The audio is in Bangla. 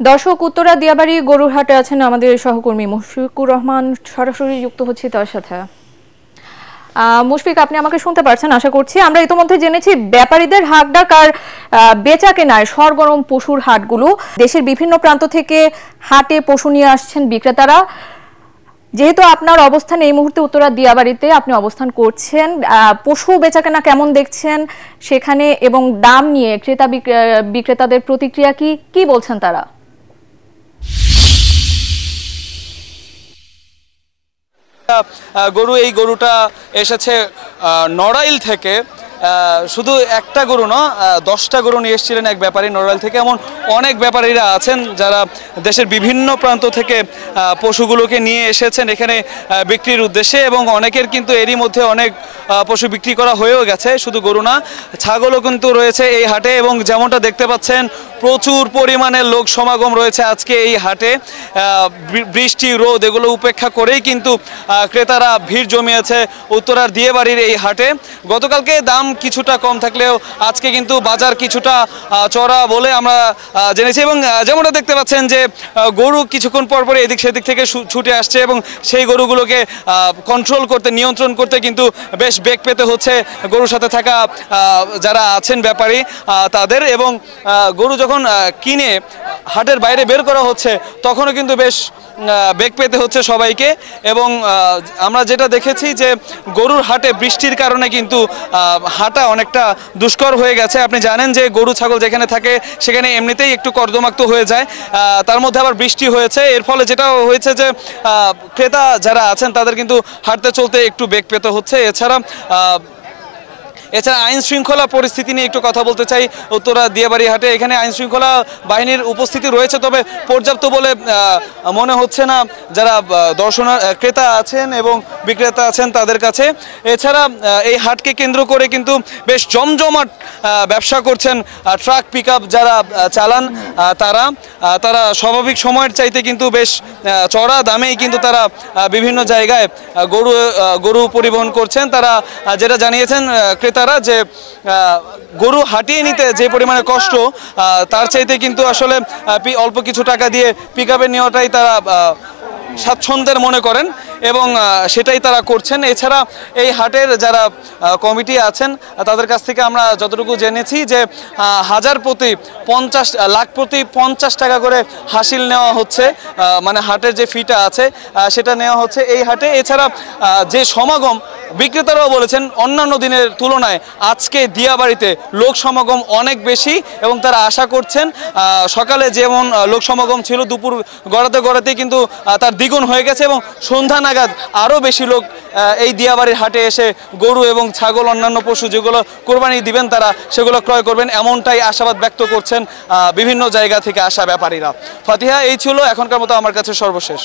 দর্শক, উত্তরা দিয়াবাড়ি গরুর হাটে আছেন আমাদের সহকর্মী মুশফিকুর রহমান। সরাসরি যুক্ত হচ্ছি তার সাথে। মুশফিক, আপনি আমাকে শুনতে পারছেন আশা করছি। আমরা ইতিমধ্যে জেনেছি ব্যাপারীদের হাট ডাক আর বেচা কেনায় সরগরম পশুর হাটগুলো। দেশের বিভিন্ন প্রান্ত থেকে হাটে পশু নিয়ে আসছেন বিক্রেতারা। যেহেতু আপনার অবস্থান এই মুহূর্তে উত্তরা দিয়াবাড়িতে আপনি অবস্থান করছেন, পশু বেচাকেনা কেমন দেখছেন সেখানে, এবং দাম নিয়ে ক্রেতা বিক্রেতাদের প্রতিক্রিয়া কি বলছেন তারা? এই গরুটা এসেছে নড়াইল থেকে। শুধু একটা গরু না, 10টা গরু নিয়ে এসেছিলেন এক ব্যাপারী নড়াইল থেকে। এমন অনেক ব্যাপারীরা আছেন যারা দেশের বিভিন্ন প্রান্ত থেকে পশুগুলোকে নিয়ে এসেছেন এখানে বিক্রির উদ্দেশ্যে, এবং অনেকের কিন্তু এরই মধ্যে অনেক পশু বিক্রি করা হয়েও গেছে। শুধু গরু না, ছাগলও কিন্তু রয়েছে এই হাটে, এবং যেমনটা দেখতে পাচ্ছেন প্রচুর পরিমাণে লোক সমাগম রয়েছে আজকে এই হাটে। বৃষ্টি রোদ এগুলো উপেক্ষা করেই কিন্তু ক্রেতারা ভিড় জমিয়েছে উত্তরার দিয়াবাড়ির এই হাটে। গতকালকে দাম কিছুটা কম থাকলেও আজকে কিন্তু বাজার কিছুটা চড়া বলে আমরা জেনেছি, এবং যেমনটা দেখতে পাচ্ছেন যে গরু কিছুক্ষণ পর এদিক সেদিক থেকে ছুটে আসছে, এবং সেই গরুগুলোকে কন্ট্রোল করতে, নিয়ন্ত্রণ করতে কিন্তু বেশ বেগ পেতে হচ্ছে গরুর সাথে থাকা যারা আছেন ব্যাপারী তাদের। এবং গরু যখন কিনে হাটের বাইরে বের করা হচ্ছে তখনও কিন্তু বেশ বেগ পেতে হচ্ছে সবাইকে। এবং আমরা যেটা দেখেছি যে গরুর হাটে বৃষ্টির কারণে কিন্তু হাঁটা অনেকটা দুষ্কর হয়ে গেছে। আপনি জানেন যে গরু ছাগল যেখানে থাকে সেখানে এমনিতেই একটু কর্দমাক্ত হয়ে যায়, তার মধ্যে আবার বৃষ্টি হয়েছে। এর ফলে যেটা হয়েছে যে ক্রেতা যারা আছেন তাদের কিন্তু হাঁটতে চলতে একটু বেগ পেতে হচ্ছে। এছাড়া আইন শৃঙ্খলা পরিস্থিতি নিয়ে একটু কথা বলতে চাই। উত্তরা দিয়াবাড়ি হাটে এখানে আইন শৃঙ্খলা বাহিনীর উপস্থিতি রয়েছে, তবে পর্যাপ্ত বলে মনে হচ্ছে না যারা ক্রেতা আছেন এবং বিক্রেতা আছেন তাদের কাছে। এছাড়া এই হাটকে কেন্দ্র করে কিন্তু বেশ জমজমাট ব্যবসা করছেন ট্রাক পিকআপ যারা চালান তারা স্বাভাবিক সময়ের চাইতে কিন্তু বেশ চড়া দামেই কিন্তু তারা বিভিন্ন জায়গায় গরু পরিবহন করছেন। তারা যেটা জানিয়েছেন ক্রেতারা যে গরু হাঁটিয়ে নিতে যে পরিমাণে কষ্ট, তার চাইতে কিন্তু আসলে অল্প কিছু টাকা দিয়ে পিকআপে নেওয়াটাই তারা স্বাচ্ছন্দ্যের মনে করেন, এবং সেটাই তারা করছেন। এছাড়া এই হাটের যারা কমিটি আছেন তাদের কাছ থেকে আমরা যতটুকু জেনেছি যে লাখ প্রতি 50 টাকা করে হাসিল নেওয়া হচ্ছে, মানে হাটের যে ফিটা আছে সেটা নেওয়া হচ্ছে এই হাটে। এছাড়া যে সমাগম, বিক্রেতারাও বলেছেন অন্যান্য দিনের তুলনায় আজকে দিয়াবাড়িতে লোক সমাগম অনেক বেশি, এবং তারা আশা করছেন সকালে যেমন লোক সমাগম ছিল দুপুর গড়াতেই কিন্তু তার দ্বিগুণ হয়ে গেছে, এবং সন্ধ্যা নাগাদ আরও বেশি লোক এই দিয়াবাড়ির হাটে এসে গরু এবং ছাগল অন্যান্য পশু যেগুলো কোরবানি দিবেন তারা সেগুলো ক্রয় করবেন, এমনটাই আশাবাদ ব্যক্ত করছেন বিভিন্ন জায়গা থেকে আসা ব্যাপারীরা। ফাতিহা, এই ছিল এখনকার মতো আমার কাছে সর্বশেষ।